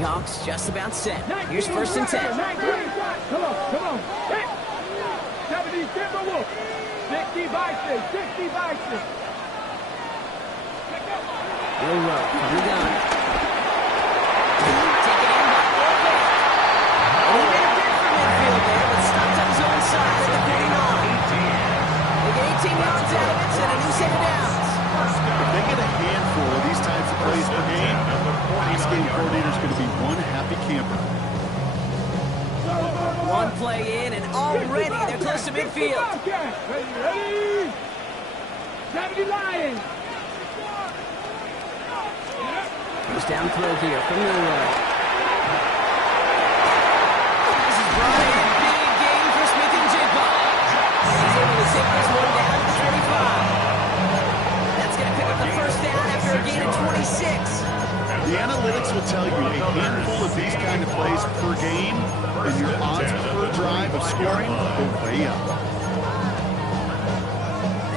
Seahawks just about set. Here's 1st and 10. Come on. Hit. 70 Timberwolves. 60 Bison. 60 Bison. Will Rowe from the gun. Taken in by Orbeck. And he made a bid from midfield there, but stopped on his own side at the 49. They get 18 yards out of it, and a new 2nd downs. If they get a handful of these types of plays per game, this game coordinator is going to be one happy camper. One play in, and already they're close to midfield. Ready. 70 Lions. First down throw here from Milroe. This is brought in. Big game for Smith-Njigba. He's able to take this one down to the 35. That's going to pick up the 1st down after a gain of 26. The analytics will tell you a handful of these kind of plays per game, and your odds per drive of scoring go way up.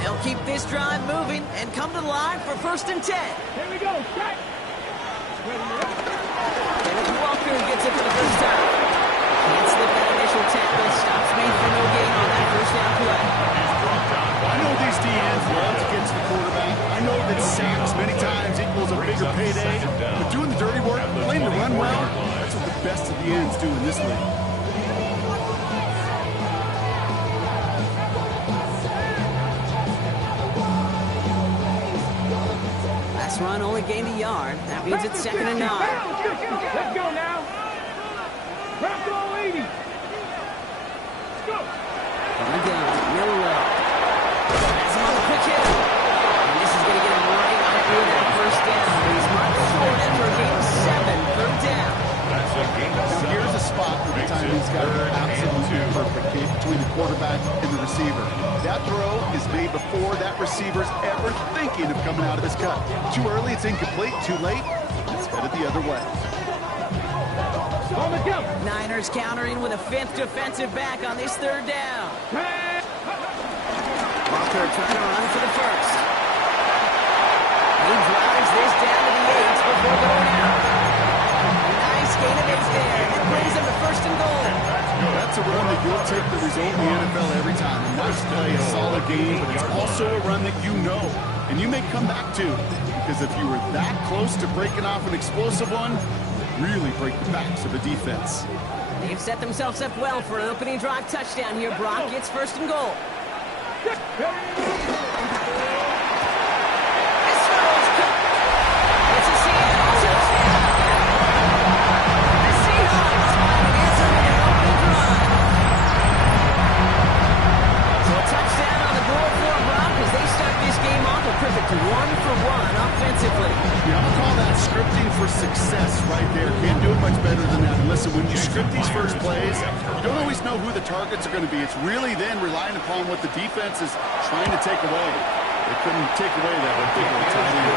They'll keep this drive moving and come to the line for 1st and 10. Here we go. Strike. Kenneth Walker gets it for the 1st time. Can't slip that initial tackle. Stops me for no gain on that 1st down play. I know these DNs love to get to the quarterback. I know that sacks many times equals a bigger payday. But doing the dirty work, playing the run well, that's what the best of the ends do in this league. Last run only gained a yard. That means it's 2nd and 9. Let's go now. Drop goal 80. Go. From the gun, Milroe. Has him on the quick hit. And this is going to get him right after that 1st down. He's marked short after a gain of 7. 3rd down. Now here's a spot where the timing's got to be absolutely perfect between the quarterback and the receiver. That throw is made before that receiver's ever thinking of coming out of his cut. Too early, it's incomplete. Too late, it's headed the other way. Niners countering with a 5th defensive back on this 3rd down. Walker trying to run for the 1st. He drives this down to the 8 before going out. Nice gain of 8 there. It brings them to 1st and goal. That's a run that you'll take the result in the NFL every time. A nice play, a solid game, but it's also a run that you know and you may come back to, because if you were that close to breaking off an explosive one, really break the backs of a defense. They've set themselves up well for an opening drive touchdown here, Brock. It's 1st and goal. This throw is good. It's a Seattle touchdown. The Seahawks find an answer in their opening drive. So a touchdown on the board for Brock as they start this game off a perfect 1-for-1 offensively. Yeah, I'm gonna call that scripting for success right there. Can't do it much better than that. And listen, when you script these first plays, you don't always know who the targets are going to be. It's really then relying upon what the defense is trying to take away. They couldn't take away that particular tight end.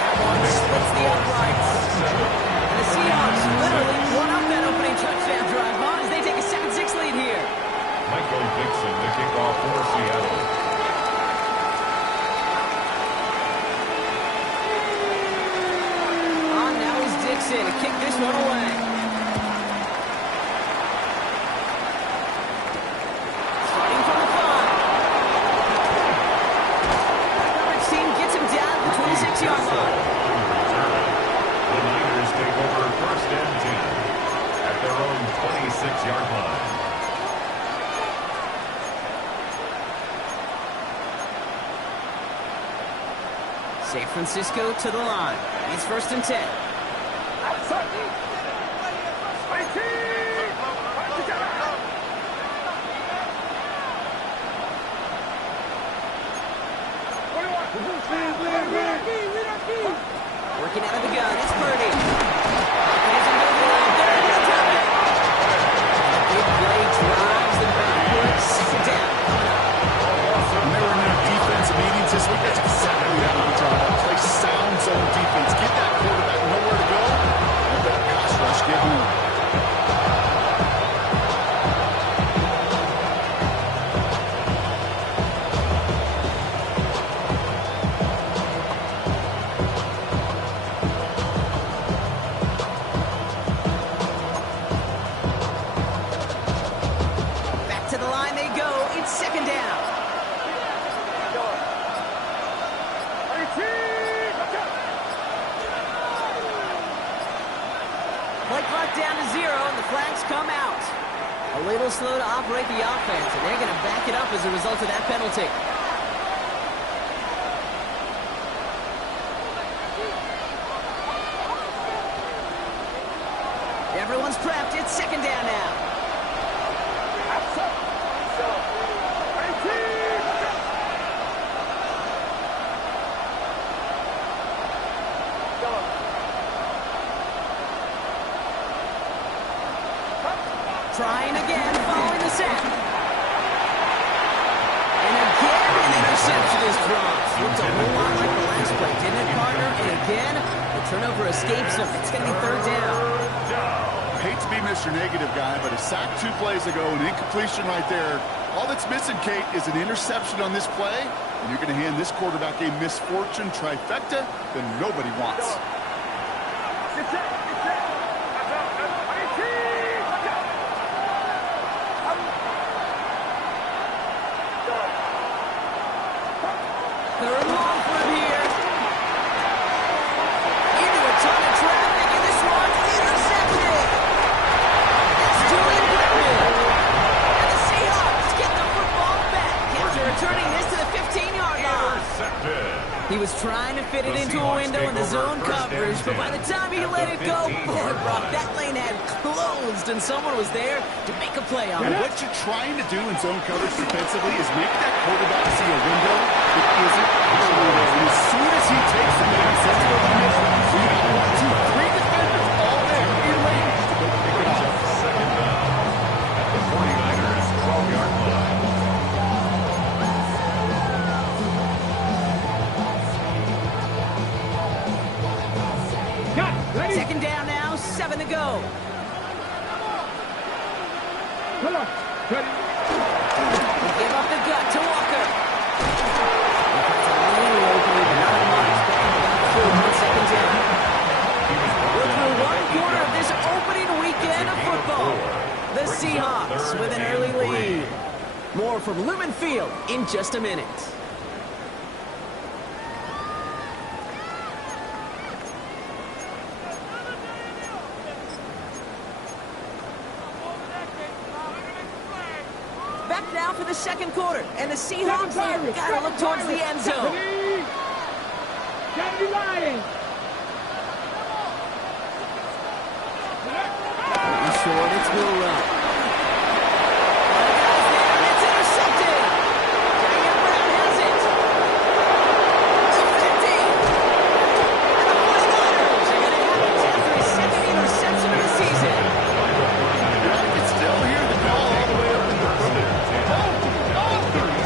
That one splits the uprights. And the Seahawks literally won up that opening touchdown drive on as they take a 7-6 lead here. Michael Dixon, the kickoff for Seattle. To kick this one away. Starting from the 5. Coverage team gets him down at the 26-yard line. The Niners take over 1st and 10 at their own 26-yard line. San Francisco to the line. It's 1st and 10. Working out of the gun, it's Purdy. Big play drives them backwards. 2nd down. And there were no defensive meetings this week. That's exactly what I'm talking about. Play sound zone defense. Get that quarterback nowhere to go. Let that pass rush get home. Play clock down to 0, and the flags come out. A little slow to operate the offense, and they're going to back it up as a result of that penalty. Everyone's prepped. It's second down now. Trying again, following the sack. And again, an interception is dropped. Looked a whole lot like the last play, didn't it, partner? And again, the turnover escapes him. It's going to be third down. Hate to be Mr. Negative guy, but a sack 2 plays ago, an incompletion right there. All that's missing, Kate, is an interception on this play, and you're going to hand this quarterback a misfortune trifecta that nobody wants. Third long for him here. Into a ton of traffic, and this one's intercepted. That's Julian Blackman. And the Seahawks get the football back after returning this to the 15-yard line. He was trying to fit it into a window in the zone coverage, but by the time he let it go, boy, Brock, that lane had closed, and someone was there to make a play on it. What you're trying to do in zone coverage defensively is make that quarterback see a window that isn't actually there. And as soon as he takes the man, sends it over the middle, so you got 1, 2, 3 defenders all there in range to go pick it up. Second down at the 49ers 12-yard line. Second down now, 7 to go. Come on. Ready. Give up the gut to Walker. A little open, but not much. On second down. We're through one quarter of this opening weekend of football. The Seahawks with an early lead. More from Lumen Field in just a minute. Back now for the second quarter, and the Seahawks got to look towards the end zone. Kennedy Lions. Short, it's Will Run. It's intercepted. Diane Brown has it. The 50. And the 49ers are going to have it for his second interception of the season. I can still hear the call all the way up in the room.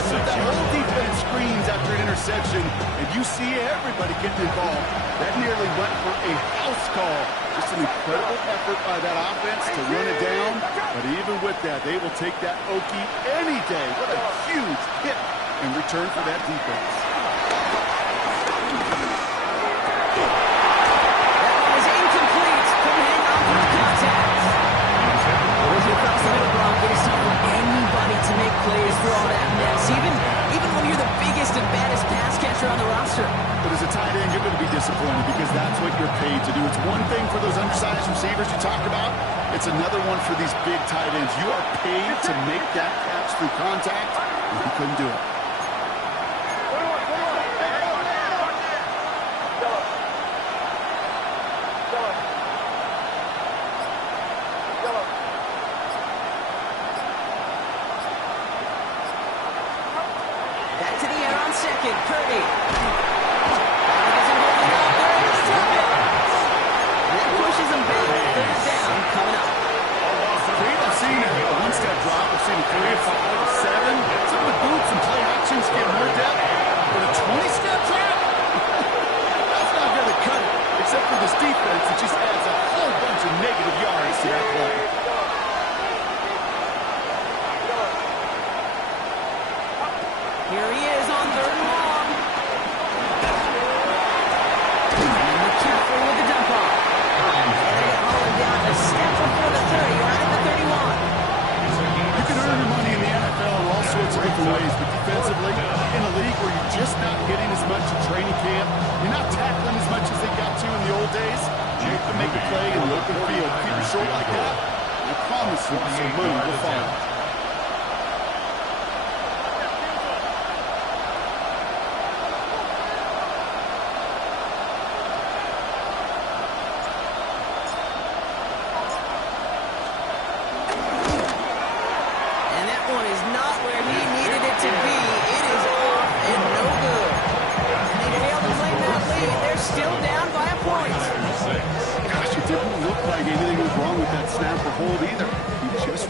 So that whole defense screams after an interception, and you see everybody getting involved. That nearly went for a house call. Just an incredible effort by that offense to run it down. But even with that, they will take that Okie any day. What a huge hit in return for that defense. That one is incomplete. Couldn't hang on for the contact. Looking across the middle, Brock, it is tough for anybody to make plays through all that mess. Even when you're the biggest and baddest pass catcher on the roster. But as a tight end, you're going to be disappointed because that's what you're paid to do. It's one thing for those undersized receivers you talked about. It's another one for these big tight ends. You are paid to make that catch through contact, and he couldn't do it. Back to the air on second. Purdy. That pushes him back. Third down coming up. I've seen a one-step drop. I've seen a 3, a 5, a 7. Some of the boots and play actions get more depth. But a 20-step drop? That's not going to cut it. Except for this defense, it just adds a whole bunch of negative yards to that play. Here he is on third and long. And McCaffrey with the dump off. And they haul him down a step before the 30, right at the 31. You can earn your money in the NFL in all sorts of different ways, but defensively, in a league where you're just not getting as much in training camp, you're not tackling as much as they got to in the old days, you to make a play in the open field. Keep it short like that. I promise you, some boom will follow.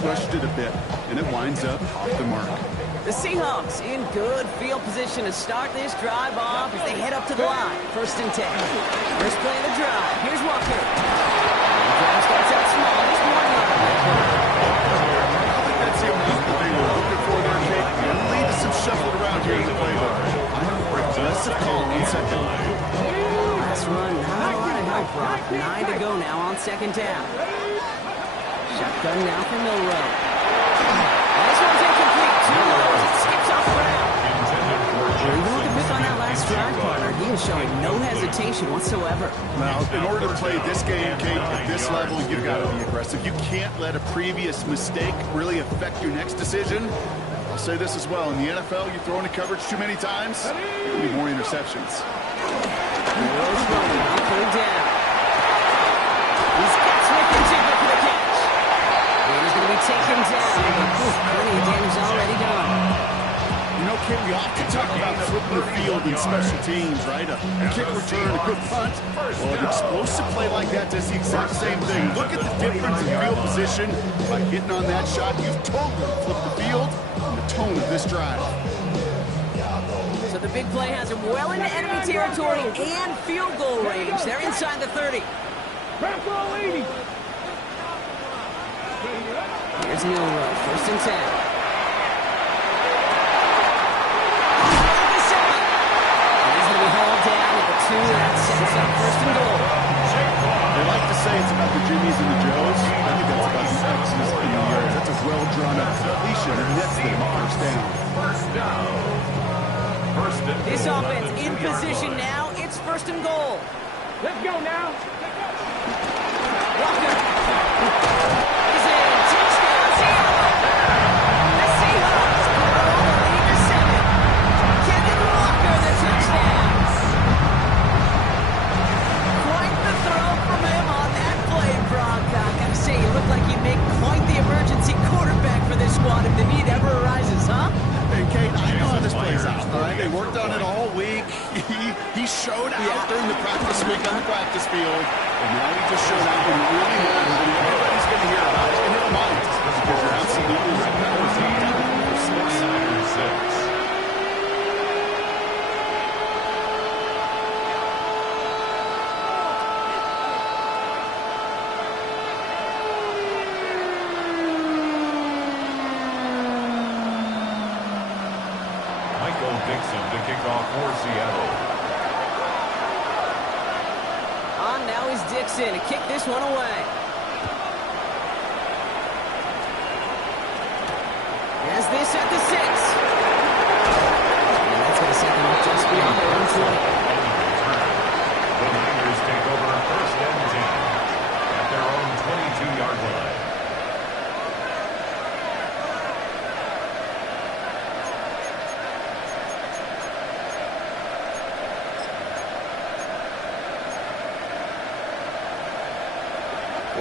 Rushed it a bit, and it winds up off the mark. The Seahawks in good field position to start this drive off as they head up to the line. 1st and 10. First play of the drive. Here's Walker. The drive starts out small. Just 1 yard. I think that's the amount that they were looking for there, Kate. It'll lead to some shuffling around here in the playbook. I have a aggressive call on 2nd. Last run, not a lot of help, Brock. 9 to go now on 2nd down. Shotgun now for Milroe. This one's incomplete. Too low as it skips off the ground. Even with the pick on that last drive, partner, he is showing no hesitation whatsoever. Now, in order to play this game, Kate, at this level, you've got to be aggressive. You can't let a previous mistake really affect your next decision. I'll say this as well. In the NFL, you throw into coverage too many times, there'll be more interceptions. Milroe's running, not pulling down. He's got Smith and Jigba for the catch. He's going to be taken down. Plenty of damage already done. You know, Kim, we often talk about flipping the field in special teams, right? A kick return, a good punt. Well, an explosive play like that does the exact same thing. Look at the difference in field position. By hitting on that shot, you've totally flipped the field and the tone of this drive. So the big play has him well into enemy territory and field goal range. They're inside the 30. Here's Milroe, 1st and 10. He's going to be hauled down at the 2. That sets up 1st and goal. They like to say it's about the Jimmies and the Joes. I think that's about the X's and the O's. That's a well-drawn-up completion. And that's the 1st down. This offense in position now. It's 1st and goal. Let's go now. Walker. He's in. Touchdown, Seahawks. The Seahawks cover all the lead to 7. Kevin Walker, the touchdown. Quite the throw from him on that play, Brock. I gotta say, you look like you make quite the emergency quarterback for this squad if the need ever arises, huh? Hey, Kate, I know how this plays out, all right? They worked on it all week. He showed out during the practice week on the practice field, and now he just showed out when it really matters, and everybody's going to hear about it, and it'll mind, because you're absolutely right. That was a down for 6. Dixon to kick off for Seattle. On now is Dixon to kick this one away. Has this at the 6. And that's going to set them up just beyond their own 20. The Niners take over 1st and 10 at their own 22-yard line.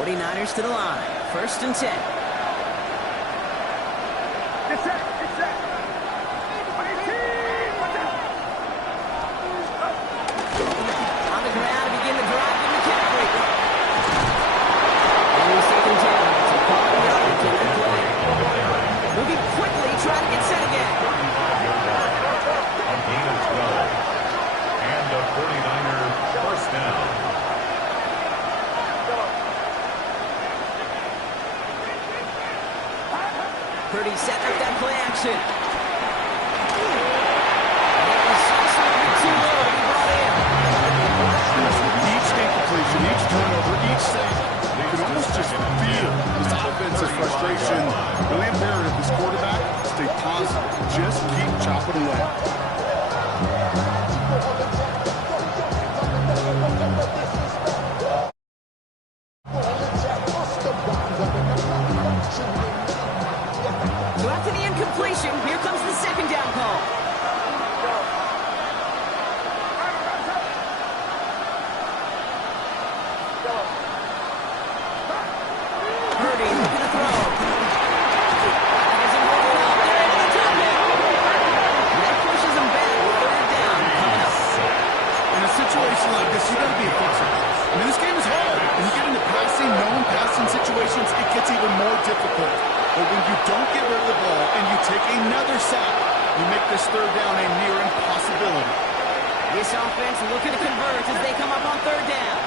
Niners to the line. 1st and 10. It's set. On the ground to begin the drive to McCaffrey. And he's taken down. It's a quality yardage in that play. Moving quickly, trying to get set again. A gain of 12. And a 49er 1st down. Purdy setting up that play action. Too low to be brought in. Each incompletion, each turnover, each sack, you can almost just feel this offensive frustration. Really imperative, this quarterback, stay positive. Just keep chopping away. after the incompletion, here comes the second down call. Purdy looking to throw. Has it holding up. They're able to drop it. That pushes him back. Third down coming up. In a situation like this, you got to be a fixer. I mean, this game is hard. When you get into known passing situations, it gets even more difficult. But when you don't get rid of the ball and you take another sack, you make this third down a near impossibility. This offense looking to convert as they come up on third down.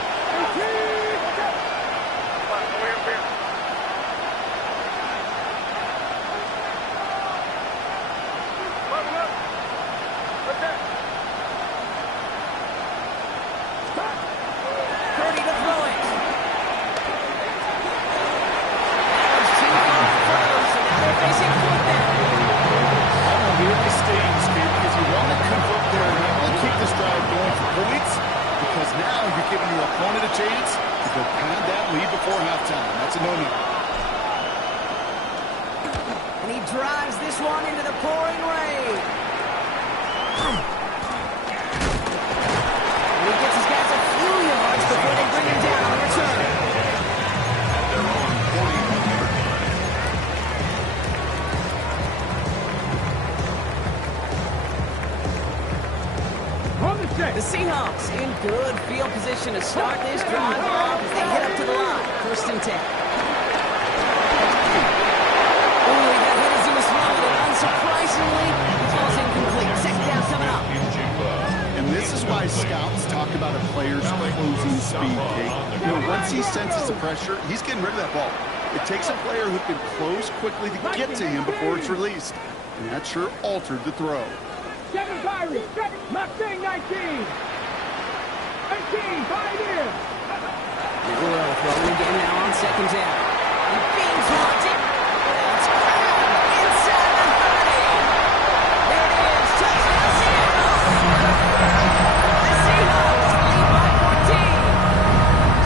Purdy to throw it. That was too far through, so now they're facing fourth down. Really stings, kid, because you want to convert there and really keep this drive going for points, because now you're giving your opponent a chance to go pad that lead before halftime. That's a no-no. And he drives this one into the pouring rain. And he gets his guys a few yards before they bring him down on the return. At their own 41-yard line. Hold the set. The Seahawks in good field position to start this drive off as they head up to the line. First and 10. Ooh, he got hit as he was throwing it. Unsurprisingly, he falls incomplete. Second down coming up. And this is why scouts talk about a player's closing speed, Kate. You know, once he senses the pressure, he's getting rid of that ball. It takes a player who can close quickly to get to him before it's released. And that sure altered the throw. 7 Kyrie. Mustang 19. 18. 5 in. Will throwing again now on second down. He beams one. It's cracked inside the 30. There it is. Touchdown Seattle. The Seahawks lead by 14.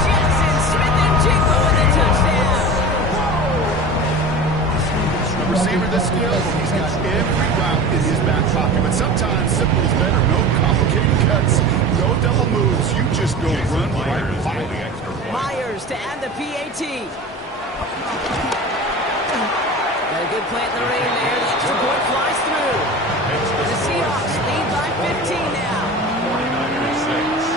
Jackson, Smith, and Jigbo with the touchdown. The receiver this skilled, he's got every route in his back pocket. But sometimes simple is better. No complicated cuts, no double moves. You just go run right by The it. extra point. Myers to add the PAT. Got a good plant in the rain there. The extra point flies through. The Seahawks lead by 15 now. 49ers 6.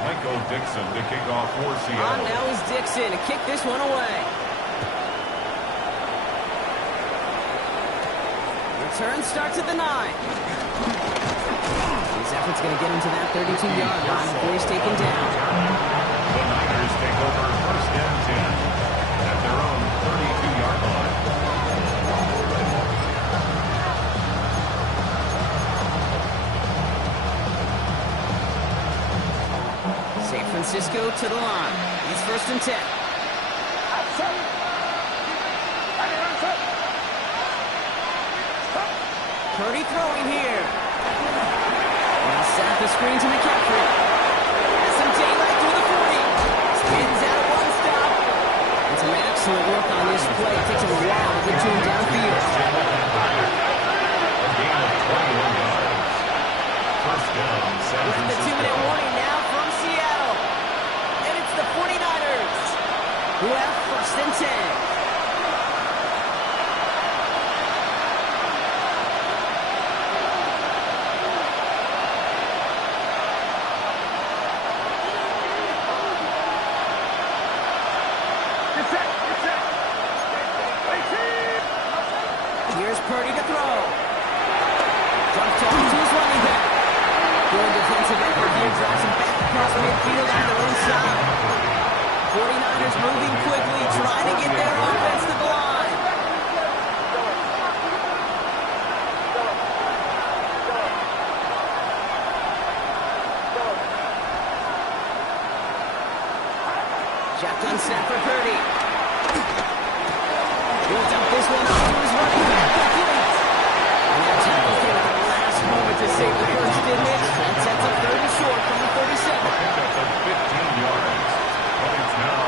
Michael Dixon to kick off for On Seattle. now is Dixon to kick this one away. Return starts at the 9. His effort's going to get him to that 32-yard line before he's taken down. The Niners take over first and 10 at their own 32-yard line. San Francisco to the line. He's first and 10. Purdy throwing here. Now set up the screen to McCaffrey. Has some daylight through the 40. Spins out one stop. And some excellent work on this play. It takes him a while to get to him downfield. A gain of 21 yards. First down, San With the Francisco. 2-minute warning now from Seattle. And it's the 49ers who have first and 10. Here's Purdy to throw. Jump toss to his running back. Good defensive effort here. Drives him back across midfield on their own side. 49ers moving quickly, trying to get their offense to the line. Gun snap for Purdy. He'll dump this one off to his running back. Complete. And that tackle came at the last moment to save the first, didn't it? That sets up third and short from the 37. Picked up the 15 yards. But it's now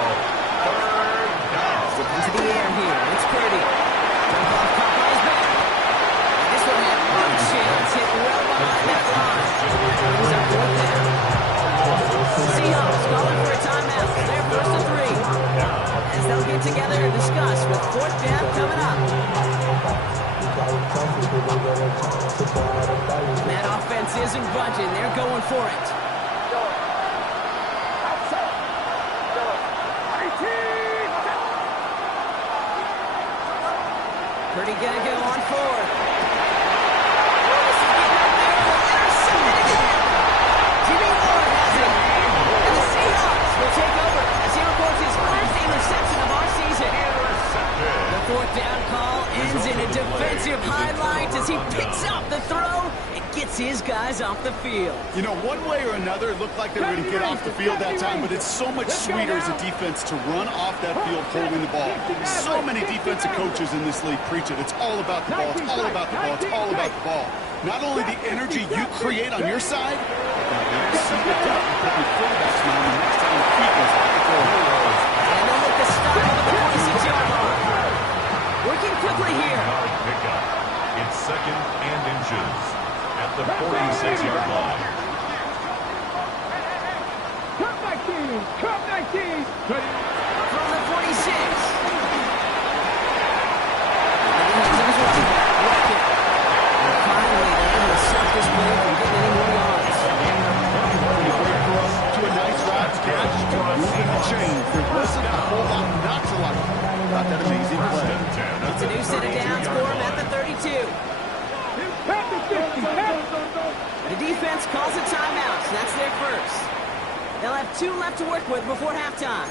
third down. Into the air here. It's Purdy. Dump off caught by his back. And this one had no chance. Hit well behind that line. He's up fourth down. Seahawks calling for a timeout. They're first and 3. As they'll get together and discuss with fourth down coming up. And that offense isn't budging. They're going for it. Purdy gonna go on fourth. This is getting up there. Intercepted again. Jimmy Ward has it. And the Seahawks will take over as he records his first interception of our season. The fourth down call ends in a defensive highlight as he picks up the throw and gets his guys off the field. You know, one way or another, it looked like they were going to get off the field that time, but it's so much sweeter as a defense to run off that field holding the ball. So many defensive coaches in this league preach it. It's all about the ball. It's all about the ball. It's all about the ball. Not only the energy you create on your side, but you see the depth of putting the quarterback's mind the next time the feet goes off the field. And they'll make the stop at the 46-yard line. Working quickly here. Pickup. It's second and inches at the 46-yard line. Cut 19! Cut 19! From the 46. And then he's running back. Working. And finally, they're able to stop this play from getting any more yards. To a nice route catch, moving the chains. There wasn't a whole lot not to like about that amazing play. It's a new set of downs for him at the 32. Cut the 50! The defense calls a timeout, so that's their first. They'll have 2 left to work with before halftime.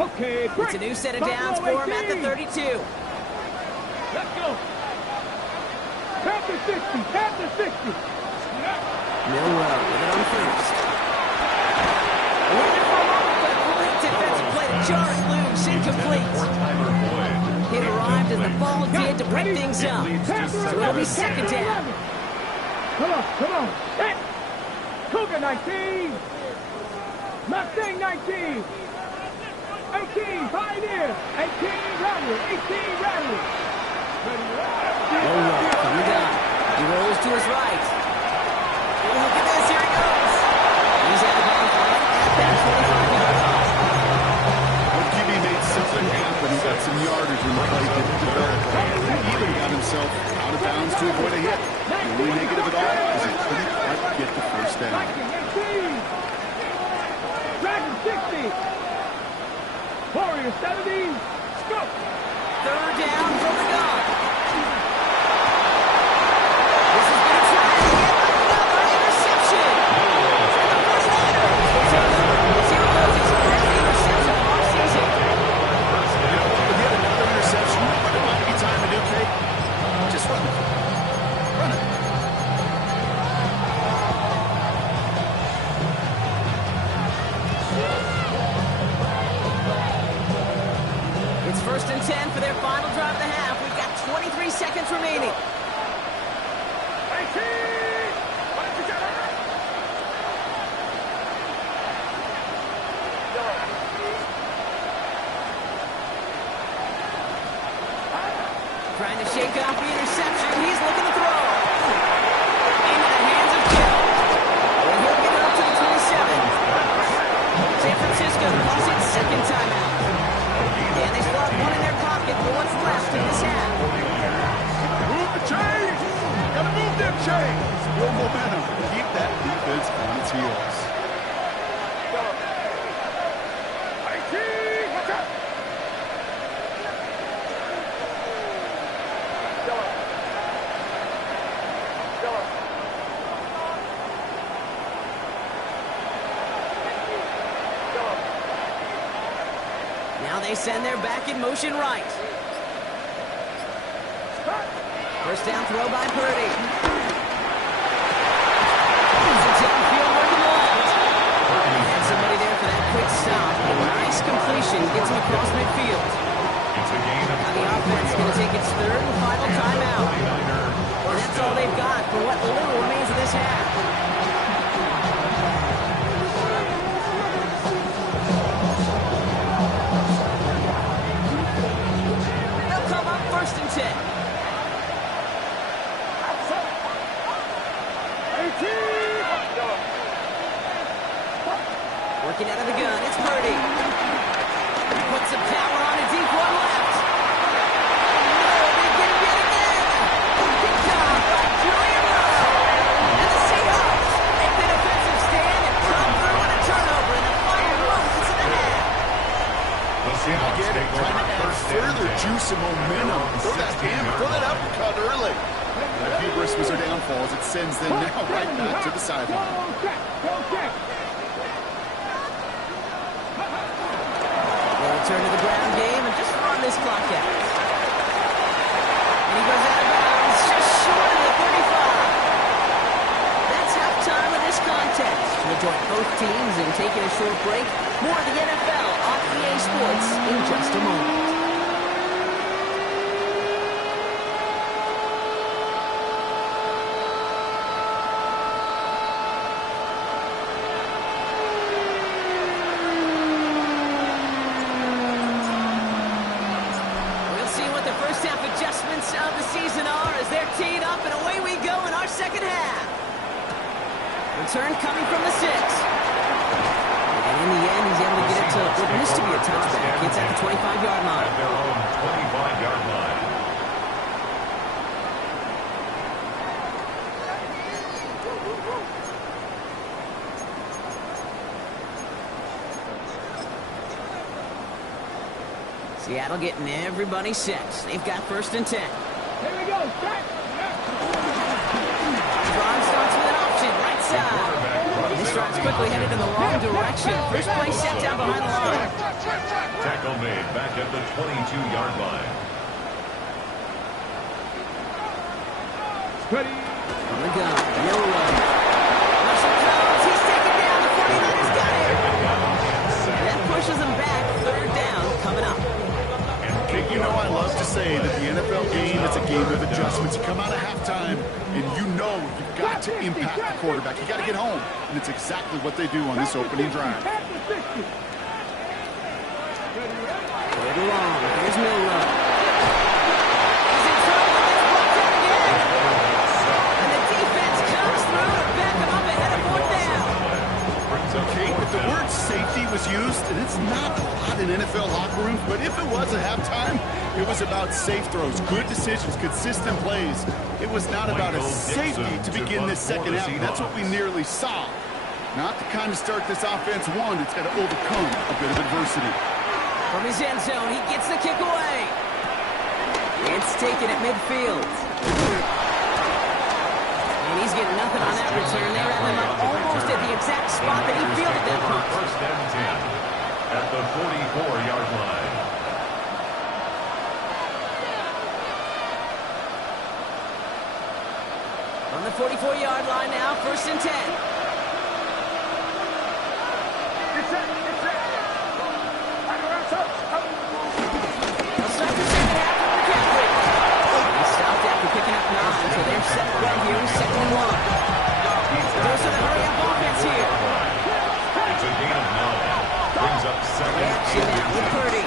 Okay, It's a new set of downs for him at the 32. Let's go! Cut the 60! Cut the 60! Millwell with it on first. Waiting for a moment, but a great defensive play to jar it loose, incomplete. Four-timer Boyd. It arrived as the ball did to break things up. So it'll be second down. Come on, come on! Hit! Cougar 19! Mustang 19! 18, Pioneer! 18, Rattler! 18, Rattler! Millwell from the gun. He rolls to his right. Oh, look at this, here he goes. He's out of bounds right at that 25-yard line. When QB made something happen, he got some yardage when the play didn't develop. He even got himself out of bounds to avoid a hit. The only negative at all is he couldn't quite get the first down. Viking 18! Dragon 60! Warrior 70! Scope! Third down from the gun. This has been a try to get another interception. The first Niners will take over as he records his first interception of our season. You know what? With yet another interception, you know what it might be time to do, Kate? Just run it. Run it. It's first and 10 for their final drive of the half. We've got 23 seconds remaining. Trying to shake off the interception. He's looking to throw. Into the hands of Gill. And he'll get it up to the 27. San Francisco calls it second timeout. And they still have one in their pocket for what's left in this half. Move the chains! Gotta move them chains! Build momentum. Keep that defense on its heels. they send their back in motion right. First down throw by Purdy. Downfield working the left. Had somebody there for that quick stop. Nice completion. Gets him across midfield. It's a gain of Now the offense is going to take its third and final timeout. And that's all they've got for what little remains of this half. They'll come up first and 10. Working out of the gun, it's Purdy. He puts some power on a deep one left. Oh, they get him yet again. Picked off by Julian Rowe. And the Seahawks make the defensive stand and come through on a turnover in the final moments of the half. The Seahawks Get it, take trying over to add first further and 10. juice and momentum. Throw that hammer, throw that uppercut early. That hubris was their downfall as it sends them now right back to the sideline. They'll return to the ground game and just run this clock out. And he goes out of bounds just short of the 35. That's halftime of this contest. We'll join both teams in taking a short break. More of the NFL on EA Sports in just a moment. We'll see what the first half adjustments of the season are as they're teed up, and away we go in our second half. Return coming from the 6. And in the end, he's able to get it to what used to be a touchback. It's at the 25-yard line. At their own 25-yard line. Seattle getting everybody set. They've got first and 10. Here we go. Start. Drive starts with an option, right side. This drive's quickly headed in the wrong direction. First play set down behind the line. Tackle made back at the 22-yard line. Ready. On the gun, no run. Russell throws, he's taken down. The 49ers got him. And that pushes him back. Third down coming up. You know, I love to say that the NFL game is a game of adjustments. You come out of halftime, and you know you've got to impact the quarterback. You got to get home, and it's exactly what they do on this opening drive. Third and long. Here's Milrow. He's in trouble. Gets blocked out again. And the defense comes through to back him up ahead of fourth down. Okay, if the word safety was used, and it's not a lot in NFL locker rooms, but if it was at halftime, it was about safe throws, good decisions, consistent plays. It was not about a safety to begin this second half. That's what we nearly saw. Not the kind of start this offense wanted. It's got to overcome a bit of adversity. From his end zone, he gets the kick away. It's taken at midfield. And he's getting nothing on that return. They wrap him up almost at the exact spot that he fielded that punt. First and 10 at the 44-yard line. On the 44-yard line now, first and 10. They'll start the second half with McCaffrey. He stopped after picking up 9, so they're set right here, second and 1. Those are the hurry-up offense here. It's a gain of 9. Brings up second. Action now with Purdy.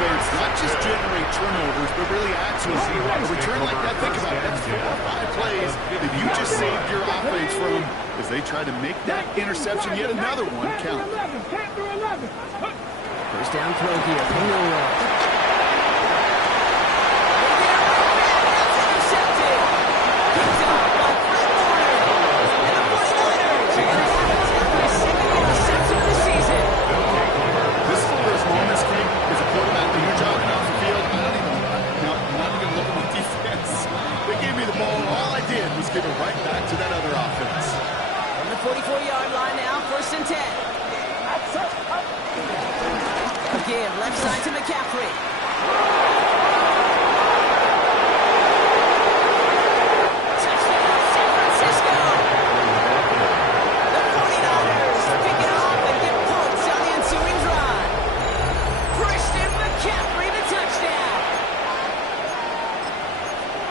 Not just generate turnovers, but really add to it. A return like that, think about it. That's 4 or 5 plays that you just saved your offense from as they try to make that interception, yet another one, count. First down throw here from Milrow. Intercepted. Picked up by Fred Warner. And the 49ers are going to have a second interception of the season. This is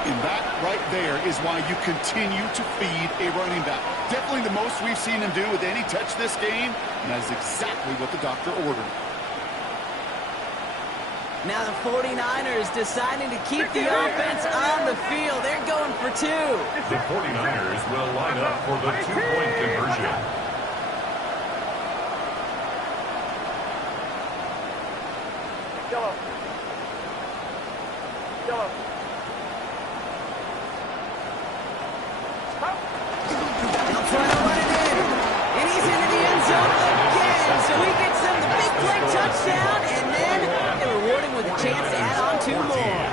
And that right there is why you continue to feed a running back. Definitely the most we've seen him do with any touch this game, and that is exactly what the doctor ordered. Now the 49ers deciding to keep the offense on the field. They're going for two. The 49ers will line up for the two-point conversion. Yellow. Yellow. Now trying to run it in. And he's into the end zone again. So he gets them the big play touchdown, and then they reward him with a chance to add on two more.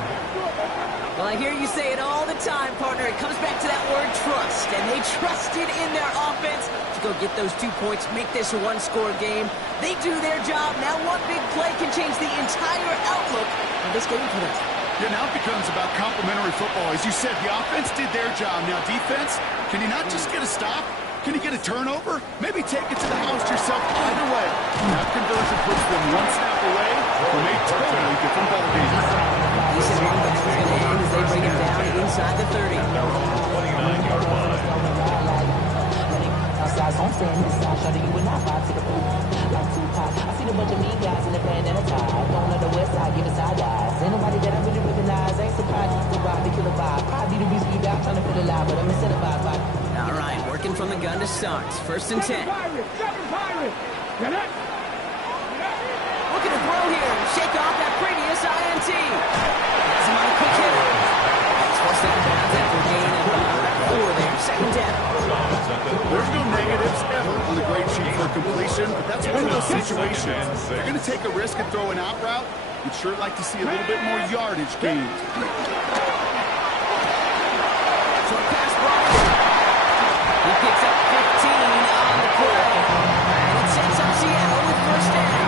Well, I hear you say it all the time, partner. It comes back to that word trust. And they trusted in their offense to go get those 2 points, make this a one-score game. They do their job. Now one big play can change the entire outlook of this game for them. Yeah, now it becomes about complementary football. As you said, the offense did their job. Now defense, can you not just get a stop? Can you get a turnover? Maybe take it to the house yourself. Either way, that conversion puts them one snap away from a totally different ballgame. Decent run back is going to end as they bring it down inside the 30. 29-yard line. I'm saying this side, shawty, you would not vibe to the pool. Like Tupac, I see a bunch of mean guys in the band and a tie. Going on the west side, giving side eyes. Ain't nobody that I really recognize. Ain't surprised to ride the killer vibe. Probably the reason you out trying to feel alive, but I'm incentivized by. All right, working from the gun to start. First and 10. Seven Pirates. Get it? Looking to throw here and shake off that previous INT. Has him on a quick hitter. He's forced out of bounds after a gain of 4 there. Second down. There's no negatives ever on the grade sheet for completion, but that's one of those situations. They're going to take a risk and throw an out route. You'd sure like to see a little bit more yardage gained. Short pass ball. He picks up 15 on the play. And it sets up Seattle with first down.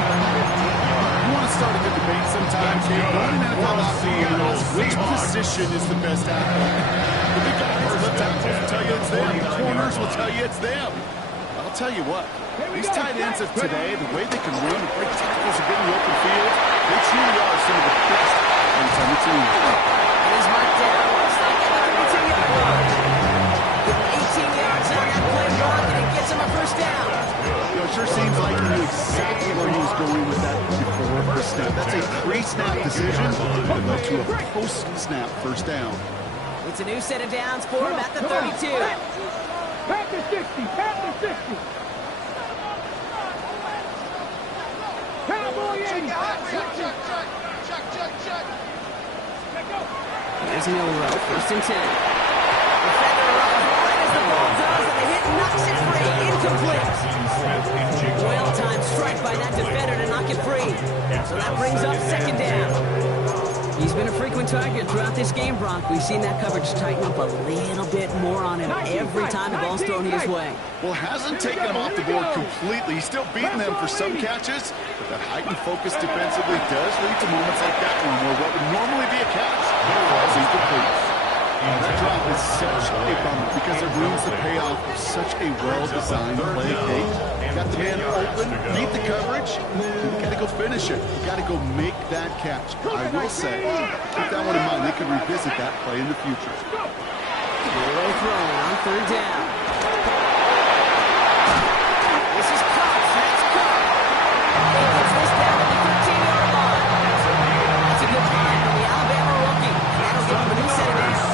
You want to start a good debate sometimes. Going in NFL offseason is which position is the best athlete. The big guys, the tackles will tell you it's them. The corners will tell you it's them. I'll tell you what, these tight ends of today, the way they can run and break tackles and get in the open field, they truly are some of the best athletes on the team. And he's marked down. Looks like at the 32-yard line. Getting 18 yards on that play block, and it gets him a first down. You know, it sure seems like he knew exactly where he was going with that before the snap. That's a pre-snap decision to a post-snap first down. It's a new set of downs for him at the 32. Back to 60. Back to 60. Cowboy 80. There's Milrow, first and 10. Defender runs right as the ball does, and the hit knocks it free. Incomplete. Well-timed strike by that defender to knock it free. So that brings up second down. He's been a frequent target throughout this game, Bronk. We've seen that coverage tighten up a little bit more on him every time the ball's thrown his way. Well, hasn't taken him off the board completely. He's still beating them for some catches, but that heightened focus defensively does lead to moments like that one where what would normally be a catch falls incomplete. That drop is such a bummer because it ruins the payoff of such a well-designed play. You got the man open, beat the coverage, and you got to go finish it. You got to go make that catch. I will say, keep that one in mind. They could revisit that play in the future. Zero throwing on third down. This is Cox. That's Cox. He gets this down to the 13-yard line. That's a good line from the Alabama rookie. That'll give him a new set of downs.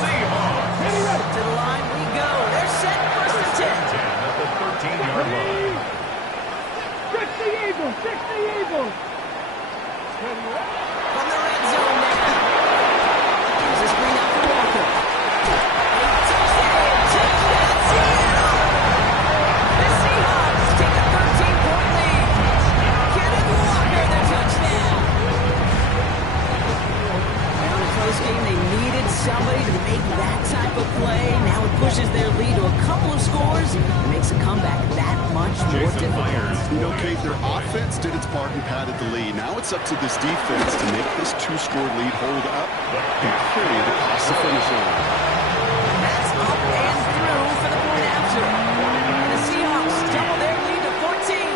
To the line we go. They're set first and 10. At the 13-yard line. 60 Eagles. 60 Eagles. From the red zone now. Here's a screen out for Walker. Touchdown, Seattle! The Seahawks take a 13-point lead. Kenneth Walker, the touchdown. In a close game, they needed somebody to make that type of play. Now it pushes their lead to a couple of scores and makes a comeback that much more difficult. You know, Kate, their offense did its part and padded the lead. Now it's up to this defense to make this two-score lead hold up and carry it across the finish line. That's up and through for the point after. The Seahawks double their lead to 14.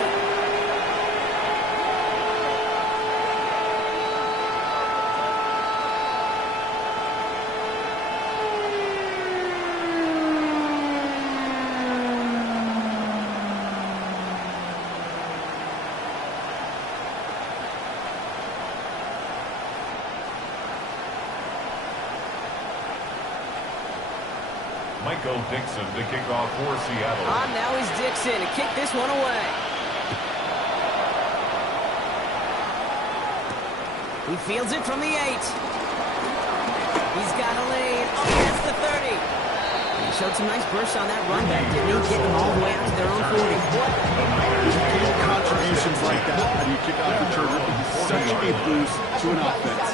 Michael Dixon to kick off for Seattle. Now is Dixon to kick this one away. He fields it from the 8. He's got a lane. Oh, yes, the 30. He showed some nice bursts on that run back, didn't he? Getting them all the way out to their own 40. Contributions like that, how do you kick off the turner? Such a boost to an offense.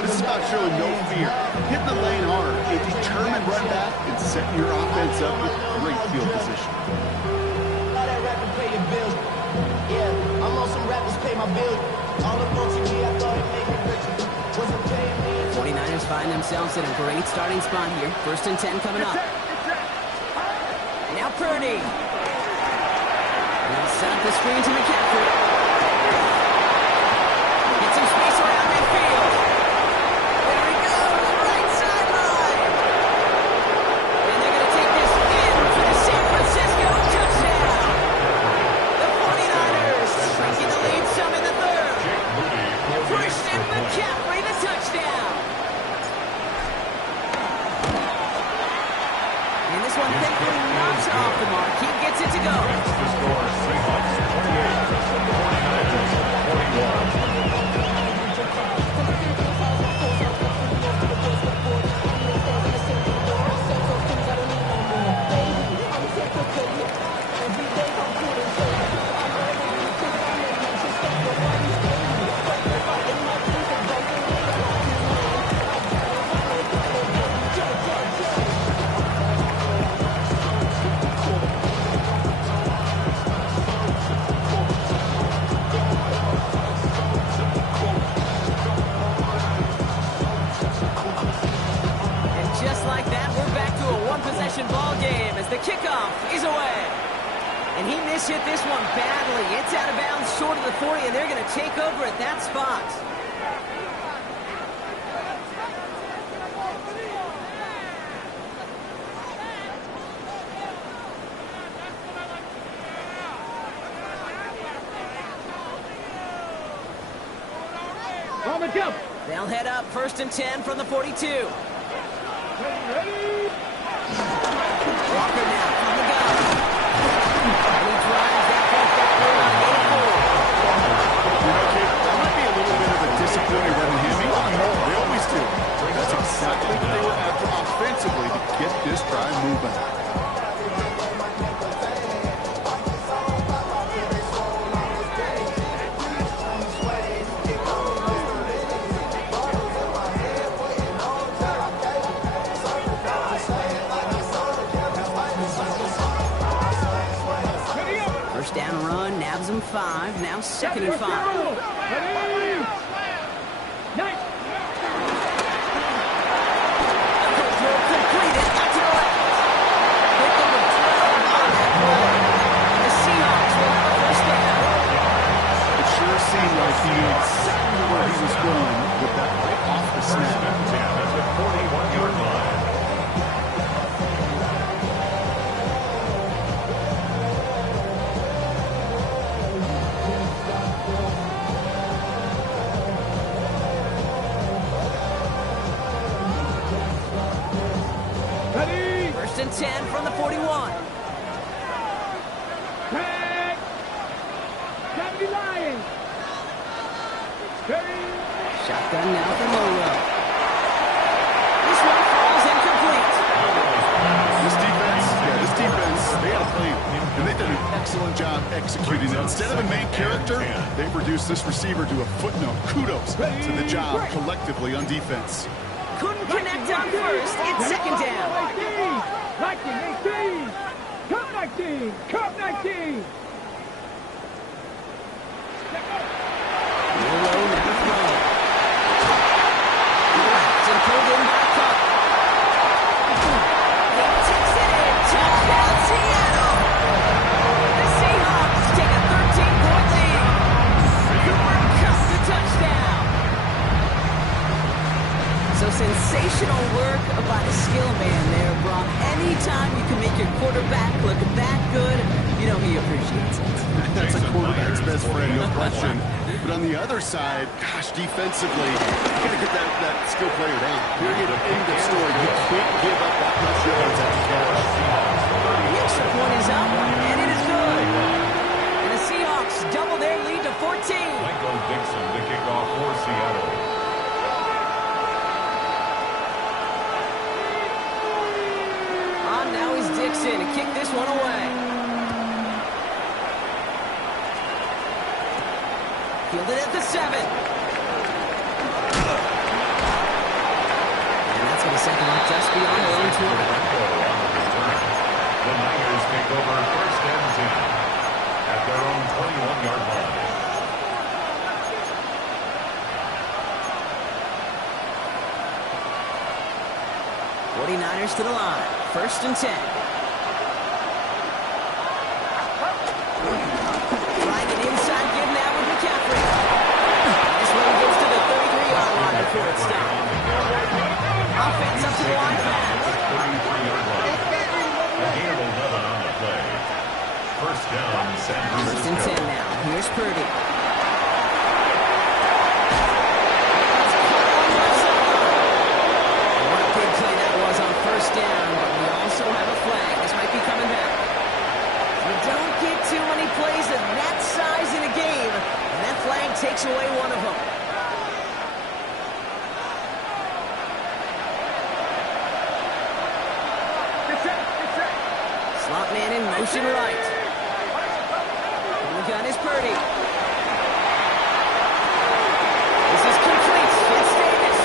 This is about showing no fear. Hitting the lane hard, a determined run back, and setting your offense up with great field position. All that rapping pay your bills. Yeah, I'm on some rappers pay my bills. All the folks in me, I thought it made me richer. Wasn't paying me. 49ers find themselves in a great starting spot here. 1st and 10 coming up. Now Purdy. He'll set up the screen to McCaffrey. Get some space around midfield. There he goes, right sideline. And they're going to take this in for the San Francisco touchdown. The 49ers shrinking the lead some in the 3rd. Christian McCaffrey, the touchdown. And this one thankfully knocks off the mark. He gets it to go. The score, Seahawks 28, ball game as the kickoff is away. And he mishit this one badly. It's out of bounds short of the 40, and they're going to take over at that spot. On the jump. They'll head up 1st and 10 from the 42. Ready? Walker now from the gun. And he drives that first back on 84. You know, Kate, that might be a little bit of a disappointing run in him. They always do. That's exactly what they were after offensively to get this drive moving. Down run, nabs him 5, now 2nd and 5. Ready? Nice. Throw completed, out to the left. Hit them with 12 on that play. The Seahawks will have a 1st down. It sure seemed like he knew exactly where he was going with that right off the snap. at the 41-yard line. Ready? 1st and 10 from the 41. Tag. 70 Lions. Ready? Shotgun now for Moro. This one falls incomplete. This defense, they had a plan. And they did an excellent job executing it. Instead of a main character, they reduced this receiver to a footnote. Kudos to the job collectively on defense. Couldn't connect on 1st. It's 2nd down. 19, 18. Cup 19. Cup 19. Moro now throw. Wrapped and pulled in by Cup. He takes it in. Touchdown, Seattle. The Seahawks take a 13-point lead. Cooper Kupp the touchdown. So sensational work by the skill man there, Brock. Anytime you can make your quarterback look that good, you know he appreciates it. That's a quarterback's best friend, no question. But on the other side, gosh, defensively, you got to get that skill player down. Period. End of story. You can't give up that much yards at the catch. The extra point is up, and it is good. And the Seahawks double their lead to 14. Michael Dixon to kick off for Seattle. Now is Dixon to kick this one away. Fielded at the 7. And that's going to set them up just beyond their own 20. The Niners take over first and 10 at their own 21-yard line. 49ers to the line. First and 10. Flying an inside give now with McCaffrey. This one goes to the 33-yard line before it's stopped. Offense up to the line pass. 33-yard line. A gain of 11 on the play. First down, San Francisco. First and 10 now. Here's Purdy. First down, but we also have a flag. This might be coming back. You don't get too many plays of that size in a game, and that flag takes away one of them. Slot man in motion right. And the gun is Purdy. This is complete. It's Davis.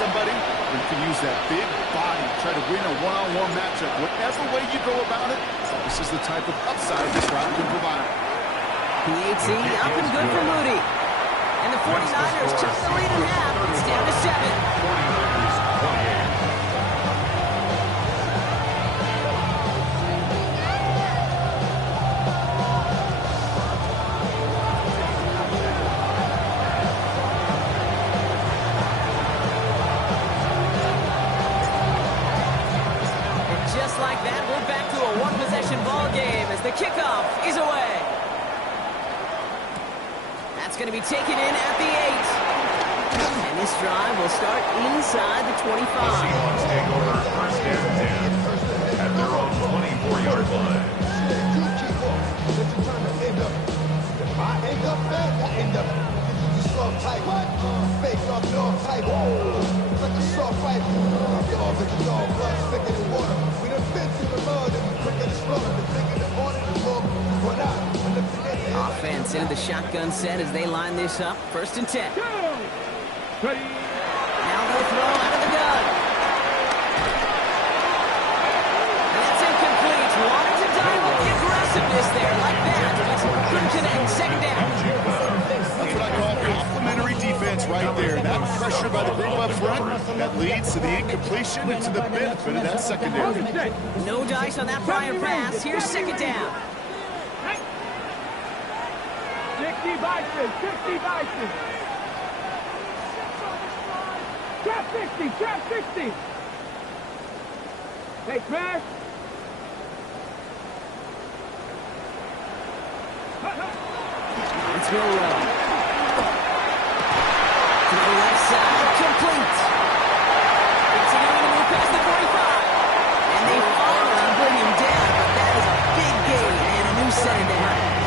Somebody, or you can use that big body, try to win a one-on-one matchup. Whatever way you go about it, this is the type of upside this route can provide. PAT up and good for Moody. And the 49ers took the lead in half. It's down to 7. 49ers 28. The kickoff is away. That's going to be taken in at the 8. And this drive will start inside the 25. The Seahawks take over first and 10 at their own 24-yard line. Offense into the shotgun set as they line this up. First and 10. Ready. Now they'll throw out of the gun. And that's incomplete. Wanted to dive with the aggressiveness there like that. But couldn't connect. Second down. That's what I call complimentary defense right there. That pressure by the group up front, that leads to the incompletion and to the benefit of that secondary. No dice on that prior pass. Here's second down. 60 Bison, 60 Bison. Trap 60, trap 60. Hey, Crash. It's Milrow. To the left side, complete. Continuing to move past the 45. And they finally bring him down, but that is a big gain and a new set of downs.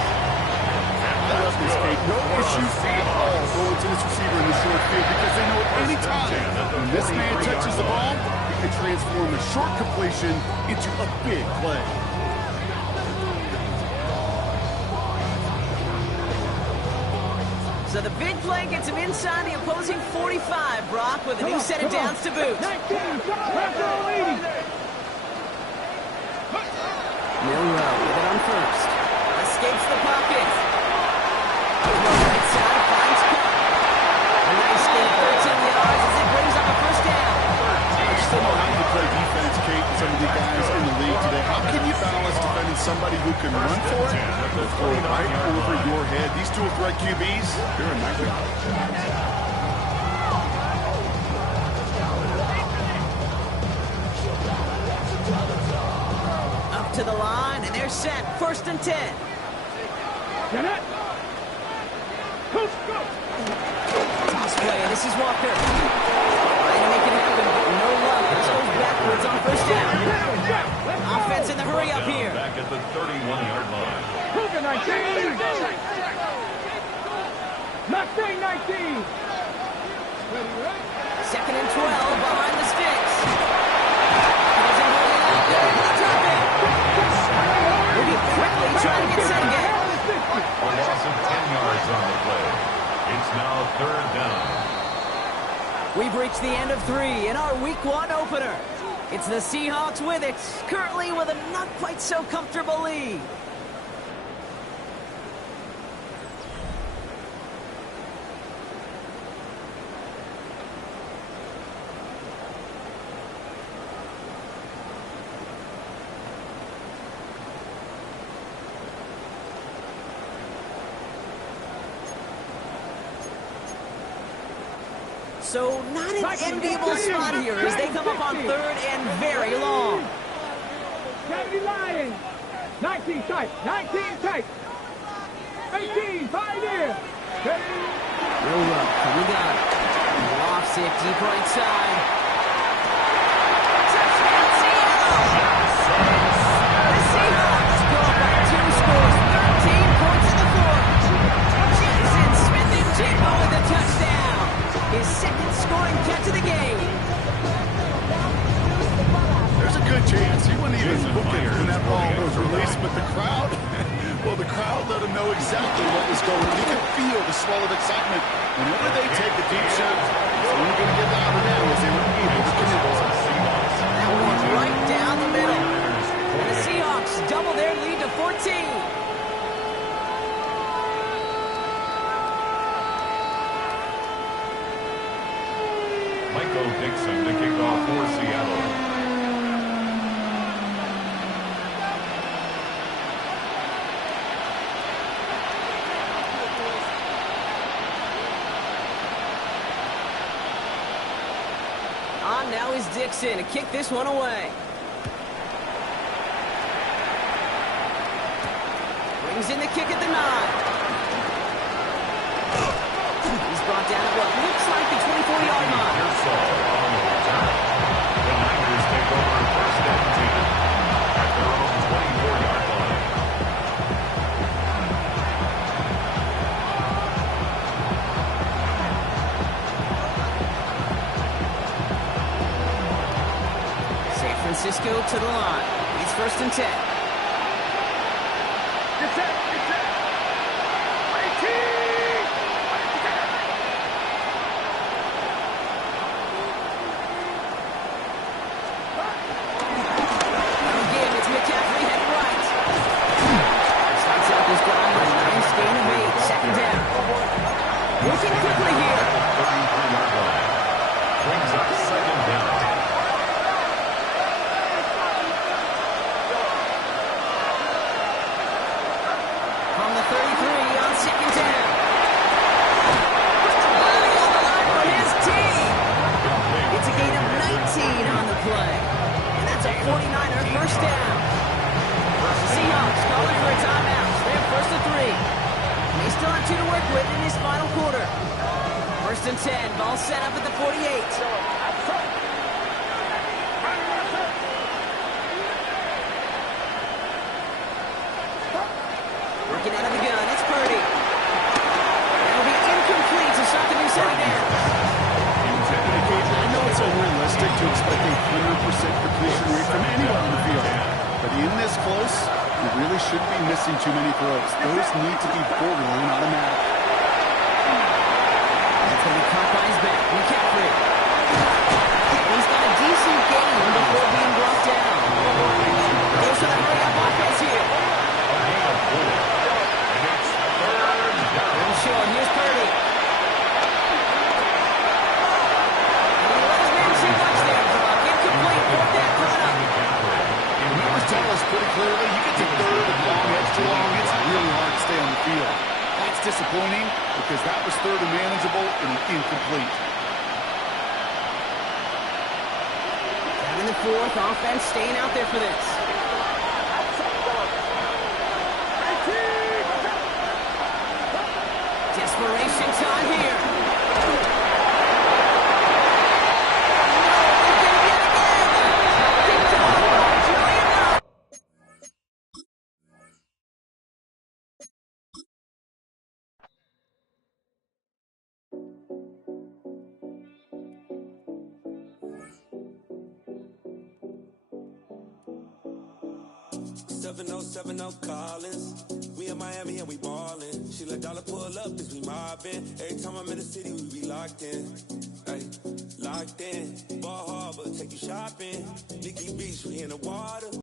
No issues at all going to this receiver in the short field because they know at any time when this man touches the ball, he can transform a short completion into a big play. So the big play gets him inside the opposing 45, Brock, with a new set of downs to boot. 19, Milrow with it on first. Escapes the pocket. Right side, finds Cook. A nice gain, 13 yards as it brings up a first down. I just don't know how you play defense, Kate, and some of the guys in the league today. How can you balance defending somebody who can run for it or throw it right over your head. These dual threat QBs, they're a nightmare. Up to the line, and they're set. 1st and 10. Get it. Coach, go. Toss play. This is Walker. Trying to make it happen, but no luck. This goes backwards on 1st down. Offense in the hurry up here. Back at the 31-yard line. Cougar 19. Mustang 19. 2nd and 12 behind the sticks. Doesn't hold it out there. He'll drop it. We'll be quickly trying to get set again. A loss of 10 yards on the play. It's now 3rd down. We've reached the end of 3 in our Week 1 opener. It's the Seahawks with it, currently with a not quite so comfortable lead. So not an enviable spot here as they come up on 3rd and very long. 70 Lions. 19 tight. 19 tight. 18 Pioneer. Real rough. We got it. Lofts it deep right side. Touchdown Seattle! The Seahawks go up by 2 scores. 13 points in the 4th. Jackson Smith-Njigba with a touchdown. His 2nd scoring catch of the game. There's a good chance he wouldn't even book it when that ball was released, but the crowd, well, the crowd let him know exactly what was going on. You can feel the swell of excitement. Whenever they take a deep shot, it's only going to get louder now as they were able to connect. That one right down the middle. And the Seahawks double their lead to 14. Michael Dixon to kick off for Seattle. On now is Dixon to kick this one away. Brings in the kick at the 9. He's brought down at what looks like the 24-yard line. Here's Saul on the return. The Niners take over 1st and 10 at their own 24-yard line. San Francisco to the line. It's 1st and 10. Get set. Get set. 18. Again, it's McCaffrey heading right. Starts out this drive with a nice gain of 8. 2nd down. Looking quickly here. 33-yard line. Brings up 2nd down. From the 33 on 2nd down. Body on the line for his team. It's a gain of 19 on the play. And that's a 49er 1st down. Seahawks calling for a timeout. They're 1st and 3. They still have 2 to work with in this final quarter. 1st and 10. Ball set up at the 48. Working out of the gun. It's Purdy. That'll be incomplete to start the new set again. I know it's unrealistic to expect a 100% completion rate from anyone on the field, but in this close, you really shouldn't be missing too many throws. Those need to be borderline automatic. That's when he caught by his back. McCaffrey. He's got a decent gain before being brought down. Goes for the hurry-up offense here. And short. Here's Purdy. And he let his man too much there, Brock. Incomplete. Fourth down coming up. And he was telling us pretty clearly, you get to 3rd and long incomplete. Down in the fourth, offense staying out there for this. Desperation time here. Collins. We in Miami and we ballin'. She let dollar pull up cause we mobbin'. Every time I'm in the city, we be locked in. Ay, locked in. Ball Harbor, take you shopping. Nikki Beach, we in the water.